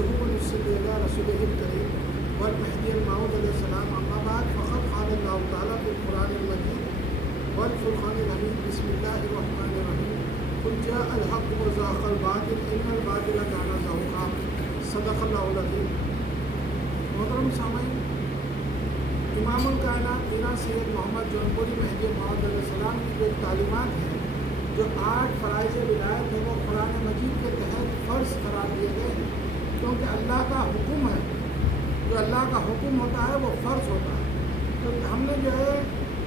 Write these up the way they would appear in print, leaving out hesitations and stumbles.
نحمده ونصلي على رسوله الكريم والمهدي الموعود علیہ السلام. اما بعد فقد قال اللہ تعالیٰ فی القرآن المجید والفرقان الحمید. بسم اللہ الرحمن الرحیم. قل جاء الحق وزهق الباطل ان الباطل كان زهوقا. صدق اللہ العظیم. محترم سامعین، امام الکائنات میرا سید محمد جونپوری مہدی موعود علیہ السلام کی جو تعلیمات ہیں، جو 8 فرائض ولایت ہے، وہ قرآن مجید کے تحت فرض قرار دیے گئے ہیں، کیونکہ اللہ کا حکم ہے. جو اللہ کا حکم ہوتا ہے وہ فرض ہوتا ہے. تو ہم نے جو ہے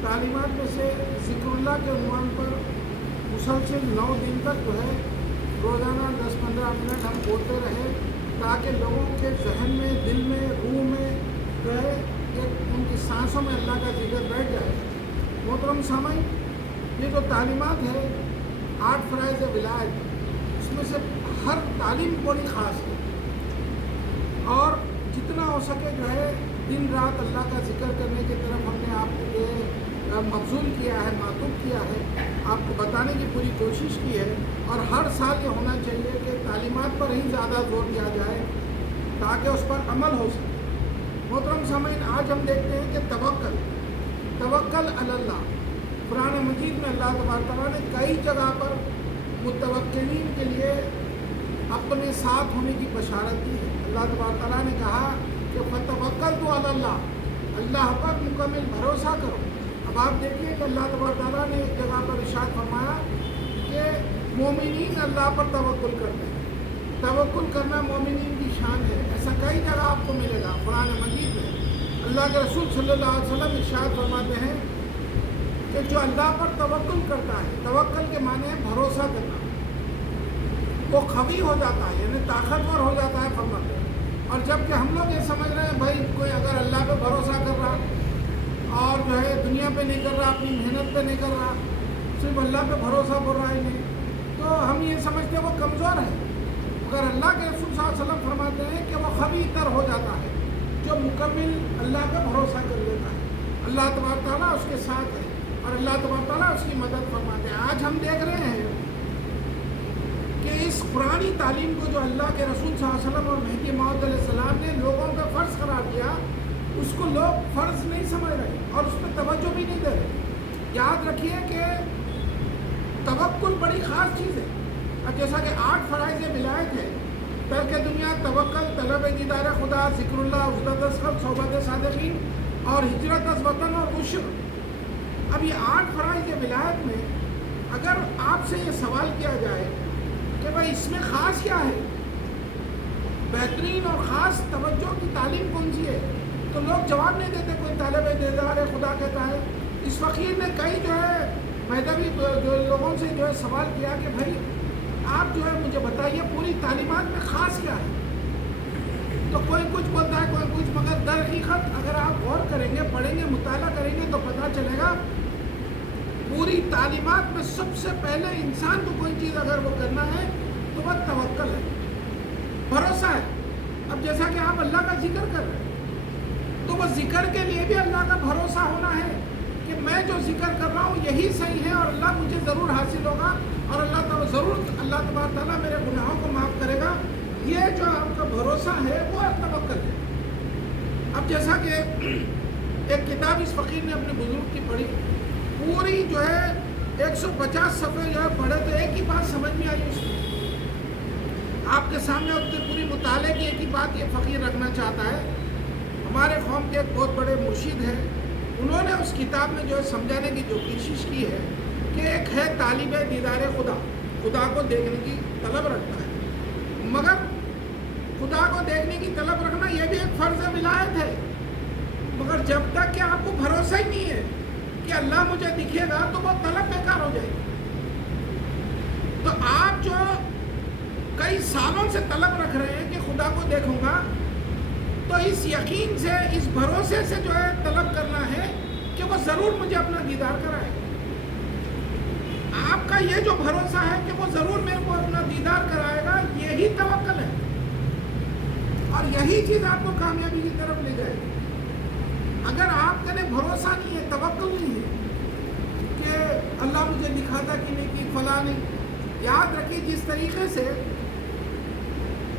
تعلیمات میں سے ذکر اللہ کے عنوان پر مسلسل 9 دن تک جو ہے روزانہ 10-15 منٹ ہم بولتے رہے، تاکہ لوگوں کے ذہن میں، دل میں، روح میں جو ہے ان کی سانسوں میں اللہ کا ذکر بیٹھ جائے. محترم سامعین، یہ جو تعلیمات ہے 8 فرائض ولایت، اس میں سے ہر تعلیم بڑی خاص ہے، اور جتنا ہو سکے جو ہے دن رات اللہ کا ذکر کرنے کی طرف ہم نے آپ کو جو ہے مبذول کیا ہے، معطوف کیا ہے، آپ کو بتانے کی پوری کوشش کی ہے. اور ہر سال یہ ہونا چاہیے کہ تعلیمات پر ہی زیادہ زور دیا جائے تاکہ اس پر عمل ہو سکے. محترم سامعین، آج ہم دیکھتے ہیں کہ توکل علی اللہ. قرآن مجید میں اللہ تبارک تعالیٰ نے کئی جگہ پر متوکلین کے لیے اپنے ساتھ ہونے کی بشارت دی ہے. اللہ تبارک تعالیٰ نے کہا کہ فتوکلت علی اللہ، اللہ پر مکمل بھروسہ کرو. اب آپ دیکھیے کہ اللہ تبارک تعالیٰ نے ایک جگہ پر ارشاد فرمایا کہ مومنین اللہ پر توکل کرتے ہیں. توکل کرنا مومنین کی شان ہے. ایسا کئی جگہ آپ کو ملے گا قرآن مجید میں. اللہ کے رسول صلی اللہ علیہ وسلم ارشاد فرماتے ہیں کہ جو اللہ پر توکل کرتا ہے، توکل کے معنی ہے بھروسہ کرنا، وہ قوی ہو جاتا ہے، یعنی طاقتور ہو جاتا ہے فرماتے ہیں. اور جب کہ ہم لوگ یہ سمجھ رہے ہیں بھائی کوئی اگر اللہ پہ بھروسہ کر رہا اور جو ہے دنیا پہ نہیں کر رہا، اپنی محنت پہ نہیں کر رہا، صرف اللہ پہ بھروسہ کر رہا ہے نہیں، تو ہم یہ سمجھتے ہیں وہ کمزور ہے. اگر اللہ کے رسول صلی اللہ علیہ وسلم فرماتے ہیں کہ وہ قوی تر ہو جاتا ہے جو مکمل اللہ پہ بھروسہ کر لیتا ہے. اللہ تبارک تعالیٰ اس کے ساتھ ہے اور اللہ تبارک تعالیٰ اس کی مدد فرماتے ہیں. آج ہم دیکھ رہے ہیں کہ اس قرآنی تعلیم کو جو اللہ کے رسول صلی اللہ علیہ وسلم اور مہدی موعود علیہ السلام نے لوگوں کا فرض قرار دیا، اس کو لوگ فرض نہیں سمجھ رہے اور اس پہ توجہ بھی نہیں دے رہے. یاد رکھیے کہ توکل بڑی خاص چیز ہے. اب جیسا کہ 8 فرائض ولایت ہے، ترک دنیا، توکل، طلب دیدار خدا، ذکر اللہ، عزلت از خلق، صحبت صادقین اور ہجرت از وطن اور عشر. اب یہ 8 فرائض ولایت میں اگر آپ سے یہ سوال کیا جائے کہ بھائی اس میں خاص کیا ہے، بہترین اور خاص توجہ کی تعلیم کون سی ہے، تو لوگ جواب نہیں دیتے. کوئی طالب دیدار خدا کہتا ہے. اس فقیر نے کئی جو ہے مذہبی جو لوگوں سے جو ہے سوال کیا کہ بھائی آپ جو ہے مجھے بتائیے پوری تعلیمات میں خاص کیا ہے. تو کوئی کچھ بولتا ہے، کوئی کچھ، مگر در حقیقت اگر آپ غور کریں گے، پڑھیں گے، مطالعہ کریں گے تو پتہ چلے گا پوری تعلیمات میں سب سے پہلے انسان کو کوئی چیز اگر وہ کرنا ہے تو وہ توکل ہے، بھروسہ ہے. اب جیسا کہ آپ اللہ کا ذکر کر رہے ہیں تو وہ ذکر کے لیے بھی اللہ کا بھروسہ ہونا ہے کہ میں جو ذکر کر رہا ہوں یہی صحیح ہے اور اللہ مجھے ضرور حاصل ہوگا اور اللہ تبارک تعالیٰ میرے گناہوں کو معاف کرے گا. یہ جو آپ کا بھروسہ ہے وہ توکل ہے. اب جیسا کہ ایک کتاب اس فقیر نے اپنے بزرگ کی پڑھی، پوری جو ہے 150 صفحے جو ہے پڑھے تو ایک ہی بات سمجھ میں آئی. اس میں آپ کے سامنے اپنے پوری مطالعے کی ایک ہی بات یہ فقیر رکھنا چاہتا ہے. ہمارے قوم کے ایک بہت بڑے مرشد ہیں، انہوں نے اس کتاب میں جو ہے سمجھانے کی جو کوشش کی ہے کہ ایک ہے طالب دیدار خدا، خدا کو دیکھنے کی طلب رکھتا ہے، مگر خدا کو دیکھنے کی طلب رکھنا یہ بھی ایک فرض ولایت ہے. مگر جب تک کہ آپ کو بھروسہ ہی نہیں ہے کہ اللہ مجھے دکھے گا تو وہ طلب بیکار ہو جائے گی. تو آپ جو کئی سالوں سے طلب رکھ رہے ہیں کہ خدا کو دیکھوں گا، تو اس یقین سے، اس بھروسے سے جو ہے طلب کرنا ہے کہ وہ ضرور مجھے اپنا دیدار کرائے. آپ کا یہ جو بھروسہ ہے کہ وہ ضرور میرے کو اپنا دیدار کرائے گا، یہی توکل ہے اور یہی چیز آپ کو کامیابی کی طرف لے جائے گی. اگر آپ کے لیے بھروسہ نہیں ہے، توکل نہیں ہے کہ اللہ مجھے دکھاتا کہ نہیں کہ فلاں نہیں. یاد رکھیے جس طریقے سے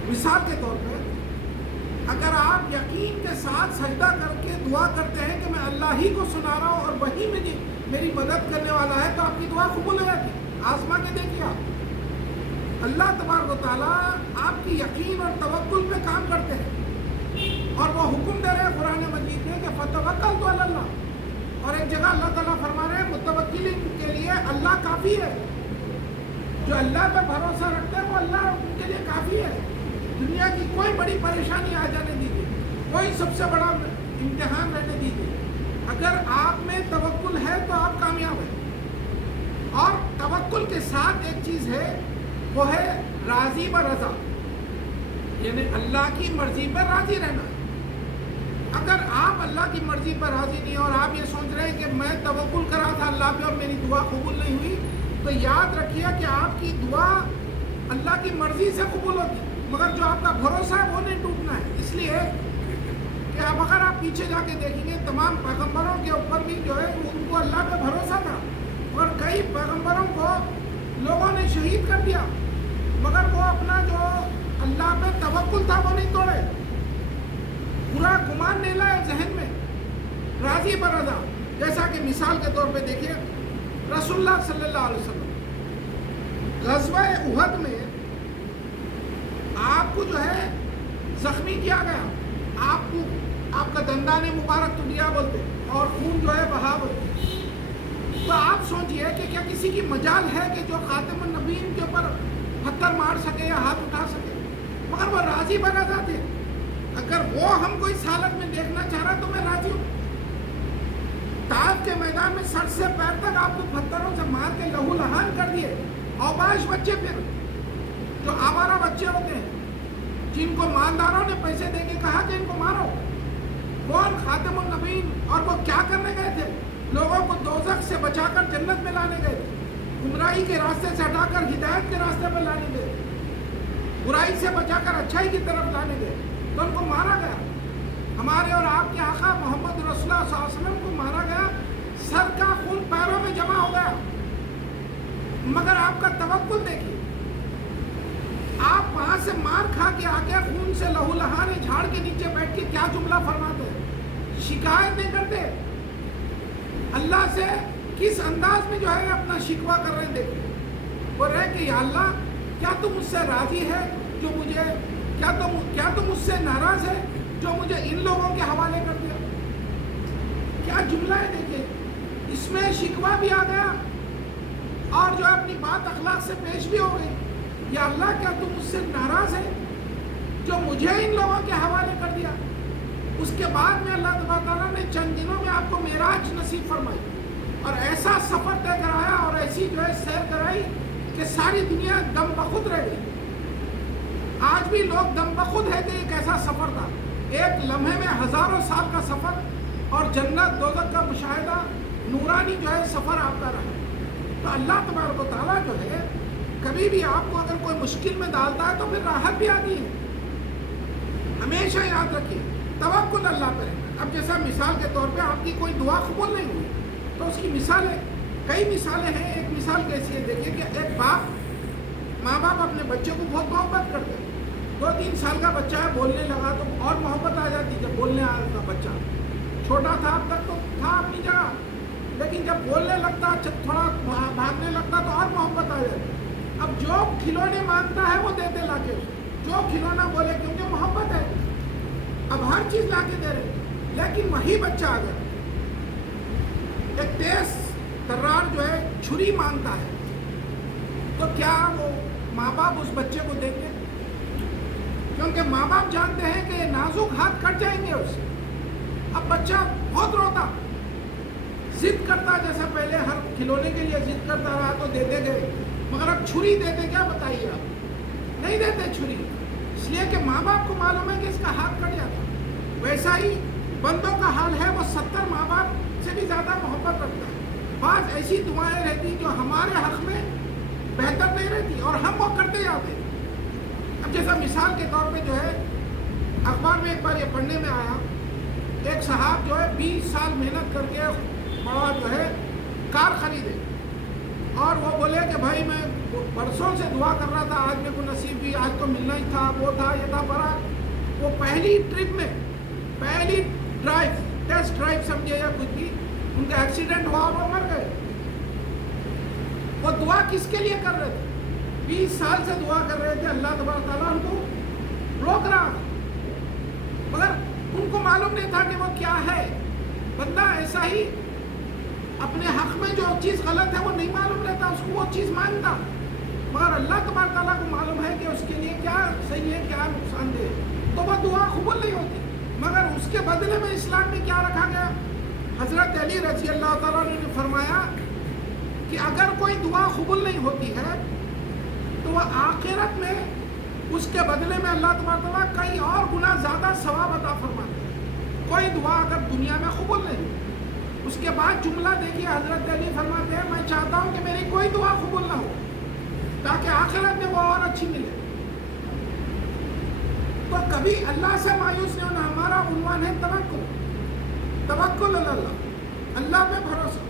مثال کے طور پہ اگر آپ یقین کے ساتھ سجدہ کر کے دعا کرتے ہیں کہ میں اللہ ہی کو سنا رہا ہوں اور وہی میری مدد کرنے والا ہے، تو آپ کی دعا قبول ہو جاتی ہے۔ آزما کے دیکھیے آپ، اللہ تبارک و تعالیٰ آپ کی یقین اور توکل پہ کام کرتے ہیں، اور وہ حکم دے رہے ہیں قرآن مجید میں کہ فتوکلت علی اللہ، اور ایک جگہ اللہ تعالیٰ فرما رہے ہیں متوکلین کے لیے اللہ کافی ہے۔ جو اللہ پہ بھروسہ رکھتے ہیں وہ اللہ ان کے لیے کافی ہے۔ دنیا کی کوئی بڑی پریشانی آ جانے دیجیے، کوئی سب سے بڑا امتحان رہنے دیجیے، اگر آپ میں توکل ہے تو آپ کامیاب ہیں۔ اور توکل کے ساتھ ایک چیز ہے، وہ ہے راضی برضا، یعنی اللہ کی مرضی پر راضی رہنا۔ اگر آپ اللہ کی مرضی پر راضی نہیں اور آپ یہ سوچ رہے ہیں کہ میں توکل کرا تھا اللہ پہ اور میری دعا قبول نہیں ہوئی، تو یاد رکھیے کہ آپ کی دعا اللہ کی مرضی سے قبول ہوتی، مگر جو آپ کا بھروسہ ہے وہ نہیں ٹوٹنا ہے۔ اس لیے کہ اب اگر آپ پیچھے جا کے دیکھیں گے تمام پیغمبروں کے اوپر بھی جو ہے ان کو اللہ پہ بھروسہ تھا، اور کئی پیغمبروں کو لوگوں نے شہید کر دیا، مگر وہ اپنا جو اللہ پہ توکل تھا وہ نہیں توڑے، برا گمان نہیں لائے ذہن میں، راضی برضا۔ جیسا کہ مثال کے طور پہ دیکھیے رسول اللہ صلی اللہ علیہ وسلم غزوہ احد میں آپ کو جو ہے زخمی کیا گیا، آپ کا دندان مبارک ٹوٹیا بولتے اور خون جو ہے بہا بولتے، تو آپ سوچئے کہ کیا کسی کی مجال ہے کہ جو خاتم النبیین کے اوپر پتھر مار سکے یا ہاتھ اٹھا سکے، مگر وہ راضی برضا تھے۔ اگر وہ ہم کو اس حالت میں دیکھنا چاہ رہا تو میں راضی ہوں۔ طائف کے میدان میں سر سے پیر تک آپ کو پتھروں سے مار کے لہو لہان کر دیے، اوباش بچے، پھر جو آوارہ بچے ہوتے ہیں جن کو مالداروں نے پیسے دے کے کہا کہ ان کو مارو، وہ خاتم النبیین، اور وہ کیا کرنے گئے تھے؟ لوگوں کو دوزخ سے بچا کر جنت میں لانے گئے تھے، گمراہی کے راستے سے ہٹا کر ہدایت کے راستے پر لانے گئے، برائی سے بچا کر اچھائی کی طرف لانے گئے، تو ان کو مارا گیا۔ ہمارے اور آپ کے آقا محمد رسول اللہ صلی اللہ علیہ وسلم کو مارا گیا، سر کا خون پیروں میں جمع ہو گیا، مگر آپ کا توکل دیکھیے، آپ وہاں سے مار کھا کے آگے خون سے لہو لہانے جھاڑ کے نیچے بیٹھ کے کیا جملہ فرماتے ہیں، شکایت نہیں کرتے اللہ سے، کس انداز میں جو ہے اپنا شکوہ کر رہے ہیں۔ دیکھیں وہ رہے کہ یا اللہ کیا تم مجھ سے راضی ہے جو مجھے، کیا تم مجھ سے ناراض ہے جو مجھے ان لوگوں کے حوالے کر دیا۔ کیا جملہ ہے، دیکھیں اس میں شکوہ بھی آ گیا اور جو اپنی بات اخلاق سے پیش بھی ہو گئی، یا اللہ کیا تم مجھ سے ناراض ہے جو مجھے ان لوگوں کے حوالے کر دیا۔ اس کے بعد میں اللہ تبارک تعالیٰ نے چند دنوں میں آپ کو معراج نصیب فرمائی اور ایسا سفر طے کرایا اور ایسی جو ہے سیر کرائی کہ ساری دنیا دم بخود رہ گئی۔ آج بھی لوگ دم بخود ہے کہ یہ کیسا سفر تھا، ایک لمحے میں ہزاروں سال کا سفر اور جنت دوزخ کا مشاہدہ، نورانی جو ہے سفر آپ کا رہا۔ تو اللہ تبارک و تعالیٰ جو ہے کبھی بھی آپ کو اگر کوئی مشکل میں ڈالتا ہے تو پھر راحت بھی آتی ہے۔ ہمیشہ یاد رکھیے توکل اللہ پہ رہنا۔ اب جیسا مثال کے طور پہ آپ کی کوئی دعا قبول نہیں ہوئی تو اس کی مثالیں، کئی مثالیں ہیں۔ ایک مثال کیسی ہے، دیکھیے کہ ایک باپ، ماں باپ اپنے بچے کو بہت محبت کرتے ہیں، 2-3 سال کا بچہ ہے، بولنے لگا تو اور محبت آ جاتی۔ جب بولنے آیا تھا بچہ، چھوٹا تھا اب تک تو تھا اپنی جگہ، لیکن جب بولنے لگتا، تھوڑا بھاگنے لگتا تو اور محبت آ جاتی۔ اب جو کھلونے مانگتا ہے وہ دیتے لا کے، جو کھلونا بولے، کیونکہ محبت ہے، اب ہر چیز لا کے دے رہے۔ لیکن وہی بچہ آ گیا، ایک تیز ترار جو ہے چھری مانگتا ہے، تو کیا وہ ماں باپ اس بچے کو دیں گے؟ کیونکہ ماں باپ جانتے ہیں کہ نازک ہاتھ کٹ جائیں گے اس سے۔ اب بچہ بہت روتا، ضد کرتا، جیسا پہلے ہر کھلونے کے لیے ضد کرتا رہا تو دیتے گئے، مگر اب چھری دیتے کیا بتائیے آپ؟ نہیں دیتے چھری، اس لیے کہ ماں باپ کو معلوم ہے کہ اس کا ہاتھ کٹ جاتا۔ ویسا ہی بندوں کا حال ہے، وہ 70 ماں باپ سے بھی زیادہ محبت رکھتا ہے۔ بعض ایسی دعائیں رہتی جو ہمارے حق میں بہتر نہیں رہتی اور ہم وہ کرتے جاتے۔ اب جیسا مثال کے طور پہ جو ہے اخبار میں ایک بار یہ پڑھنے میں آیا، ایک صاحب جو ہے 20 سال محنت کر کے بڑا جو ہے کار خریدے، اور وہ بولے کہ بھائی میں برسوں سے دعا کر رہا تھا، آج میرے کو نصیب بھی، آج تو ملنا ہی تھا، وہ تھا یہ تھا، بڑا وہ پہلی ٹرپ میں پہلی ڈرائیو ٹیسٹ ڈرائیو سمجھے یا کچھ بھی ان کا ایکسیڈنٹ ہوا اور وہ مر گئے. وہ دعا کس کے لیے کر رہے تھے؟ 20 سال سے دعا کر رہے تھے, اللہ تبارک تعالیٰ ان کو روک رہا, مگر ان کو معلوم نہیں تھا کہ وہ کیا ہے. بندہ ایسا ہی اپنے حق میں جو چیز غلط ہے وہ نہیں معلوم رہتا, اس کو وہ چیز مانتا, مگر اللہ تبارک تعالیٰ کو معلوم ہے کہ اس کے لیے کیا صحیح ہے کیا نقصان دہ ہے, تو وہ دعا قبول نہیں ہوتی. مگر اس کے بدلے میں اسلام میں کیا رکھا گیا؟ حضرت علی رضی اللہ تعالیٰ نے فرمایا کہ اگر کوئی دعا قبول نہیں ہوتی ہے تو وہ آخرت میں اس کے بدلے میں اللہ تبارک تعالیٰ کئی اور گنا زیادہ ثواب عطا فرماتے ہیں. کوئی دعا اگر دنیا میں قبول نہیں ہوتی, اس کے بعد جملہ دیکھیے, حضرت علی فرماتے ہیں میں چاہتا ہوں کہ میری کوئی دعا قبول نہ ہو تاکہ آخرت میں وہ اور اچھی ملے. تو کبھی اللہ سے مایوس نہیں ہونا. ہمارا عنوان ہے توکل اللہ, اللہ پہ بھروسہ.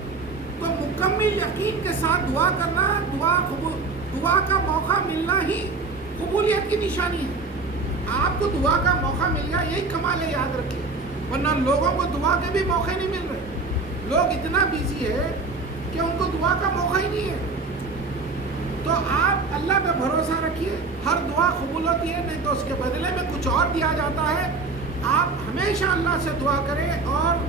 تو مکمل یقین کے ساتھ دعا کرنا, دعا کا موقع ملنا ہی قبولیت کی نشانی ہے. آپ کو دعا کا موقع مل گیا, یہی کمال ہے, یاد رکھیے. ورنہ لوگوں کو دعا کے بھی موقع نہیں مل رہے. لوگ اتنا بیزی ہے کہ ان کو دعا کا موقع ہی نہیں ہے. تو آپ اللہ پہ بھروسہ رکھیے, ہر دعا قبول ہوتی ہے, نہیں تو اس کے بدلے میں کچھ اور دیا جاتا ہے. آپ ہمیشہ اللہ سے دعا کریں, اور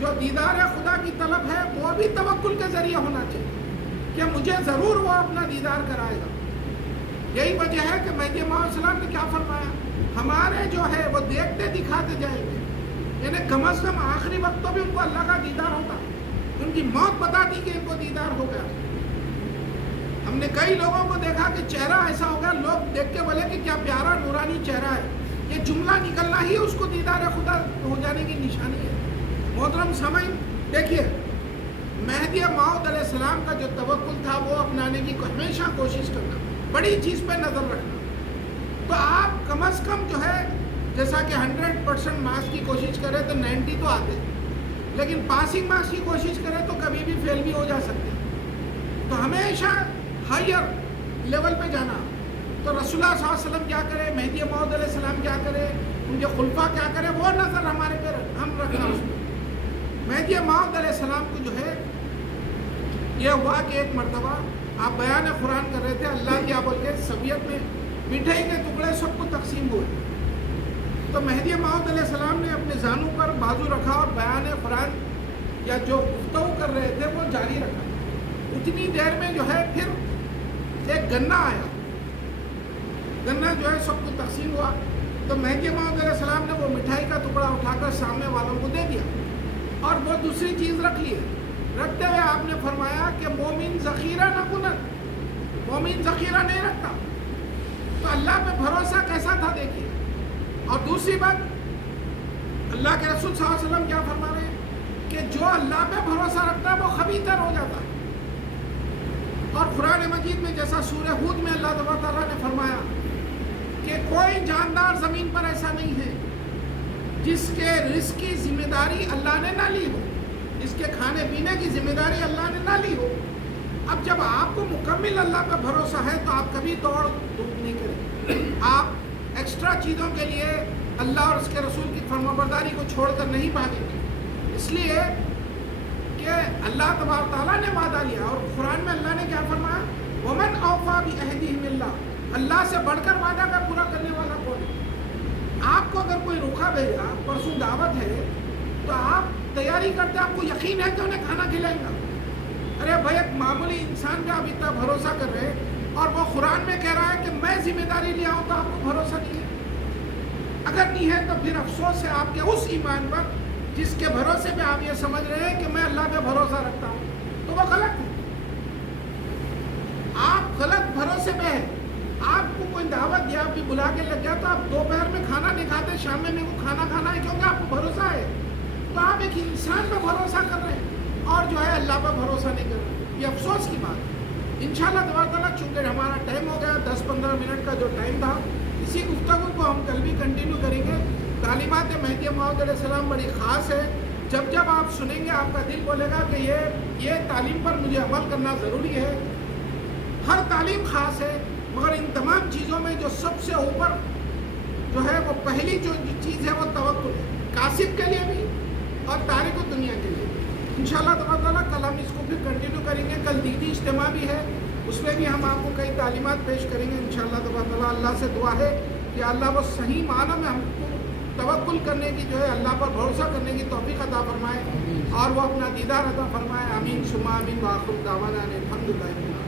جو دیدار خدا کی طلب ہے وہ بھی توکل کے ذریعے ہونا چاہیے کہ مجھے ضرور وہ اپنا دیدار کرائے گا. یہی وجہ ہے کہ مہدی موعود علیہ السلام نے کیا فرمایا, ہمارے جو ہے وہ دیکھتے دکھاتے جائیں گے, یعنی کم از کم آخری وقت تو بھی ان کو اللہ کا دیدار ہوتا. ان کی موت بتاتی کہ ان کو دیدار ہو گیا. ہم نے کئی لوگوں کو دیکھا کہ چہرہ ایسا ہو گیا, لوگ دیکھ کے بولے کہ کیا پیارا نورانی چہرہ ہے. یہ جملہ نکلنا ہی اس کو دیدار خدا ہو جانے کی نشانی ہے. محترم سامعین, دیکھیے مہدی موعود علیہ السلام کا جو توکل تھا وہ اپنانے کی ہمیشہ کوشش کرنا, بڑی چیز پہ نظر رکھنا. تو آپ کم از کم جو ہے, جیسا کہ 100% مارکس کی کوشش کرے تو 90 تو آتے, لیکن پاسنگ مارکس کی کوشش کرے تو کبھی بھی فیل بھی ہو جا سکتے. تو ہمیشہ ہائر لیول پہ جانا. تو رسول اللہ صلی اللہ علیہ وسلم کیا کرے, مہدی موعود علیہ السلام کیا کرے, ان کے خلفاء کیا کرے, وہ نظر ہمارے پہ ہم رکھنا. اس میں مہدی موعود علیہ السلام کو جو ہے یہ ہوا کہ ایک مرتبہ آپ بیان قرآن کر رہے تھے, اللہ کیا بول کے سبیت میں مٹھائی کے ٹکڑے سب کو تقسیم ہوئے. تو مہدی موعود علیہ السلام نے اپنے زانوں پر بازو رکھا اور بیان قرآن یا جو گفتگو کر رہے تھے وہ جاری رکھا. اتنی دیر میں جو ہے پھر ایک گنا آیا, گنا جو ہے سب کو تقسیم ہوا. تو مہدی موعود علیہ السلام نے وہ مٹھائی کا ٹکڑا اٹھا کر سامنے والوں کو دے دیا, اور وہ دوسری چیز رکھ لی. رکھتے ہوئے آپ نے فرمایا کہ مومن ذخیرہ نہ کنن, مومن ذخیرہ نہیں رکھتا. تو اللہ پہ بھروسہ کیسا تھا دیکھیے. اور دوسری بات, اللہ کے رسول صلی اللہ علیہ وسلم کیا فرما رہے ہیں کہ جو اللہ پہ بھروسہ رکھتا ہے وہ خبیث ہو جاتا ہے. اور قرآن مجید میں جیسا سورہ ہود میں اللہ تعالیٰ نے فرمایا کہ کوئی جاندار زمین پر ایسا نہیں ہے جس کے رزق کی ذمہ داری اللہ نے نہ لی ہو, جس کے کھانے پینے کی ذمہ داری اللہ نے نہ لی ہو. اب جب آپ کو مکمل اللہ پہ بھروسہ ہے تو آپ کبھی دوڑ دھوپ نہیں کریں. آپ ایکسٹرا چیزوں کے لیے اللہ اور اس کے رسول کی فرمانبرداری کو چھوڑ کر نہیں بھاگیں گے. اس لیے کہ اللہ تبارک تعالیٰ نے وعدہ لیا, اور قرآن میں اللہ نے کیا فرمایا, وَمَنْ أَوْفَىٰ بِعَهْدِهِ مِنَ اللَّهِ, اللہ سے بڑھ کر وعدہ کا پورا کرنے والا کون ہے. آپ کو اگر کوئی روکھا بھیجا, پرسوں دعوت ہے, تو آپ تیاری کرتے, آپ کو یقین ہے کہ انہیں کھانا کھلائیں گا. ارے بھائی, ایک معمولی انسان کا آپ اتنا بھروسہ کر رہے ہیں, اور وہ قرآن میں کہہ رہا ہے کہ میں ذمہ داری لیا ہوں, تو آپ کو بھروسہ نہیں ہے. اگر نہیں ہے تو پھر افسوس ہے آپ کے اس ایمان پر جس کے بھروسے پہ آپ یہ سمجھ رہے ہیں کہ میں اللہ پہ بھروسہ رکھتا ہوں, تو وہ غلط ہے. آپ غلط بھروسے پہ ہیں. آپ کو کوئی دعوت دیا, آپ بھی بلا کے لگ گیا, تو آپ دوپہر میں کھانا نہیں کھاتے, شام میں میرے کو کھانا کھانا ہے کیونکہ آپ کو بھروسہ ہے. تو آپ ایک انسان پہ بھروسہ کر رہے ہیں اور جو ہے اللہ پہ بھروسہ نہیں کر رہے. یہ افسوس کی بات ہے. انشاءاللہ تبارک تعالیٰ, چونکہ ہمارا ٹائم ہو گیا, 10-15 منٹ کا جو ٹائم تھا, اسی گفتگو کو ہم کل بھی کنٹینیو کریں گے. تعلیمات مہدی موعود علیہ السلام بڑی خاص ہے. جب جب آپ سنیں گے آپ کا دل بولے گا کہ یہ تعلیم پر مجھے عمل کرنا ضروری ہے. ہر تعلیم خاص ہے, مگر ان تمام چیزوں میں جو سب سے اوپر جو ہے وہ پہلی جو چیز ہے وہ توکل ہے، کاسب کے لیے بھی اور تارک دنیا کے لیے بھی۔ انشاءاللہ تبارک تعالیٰ کل ہم اس کو پھر کنٹینیو کریں گے۔ کل دیدی اجتماع بھی ہے، اس میں بھی ہم آپ کو کئی تعلیمات پیش کریں گے انشاءاللہ تبارک تعالیٰ۔ اللہ سے دعا ہے کہ اللہ وہ صحیح معنوں میں ہم کو توکل کرنے کی جو ہے اللہ پر بھروسہ کرنے کی توفیق عطا فرمائے اور وہ اپنا دیدار عطا فرمائے۔ آمین ثم آمین، وآخر دعوانا الحمدللہ۔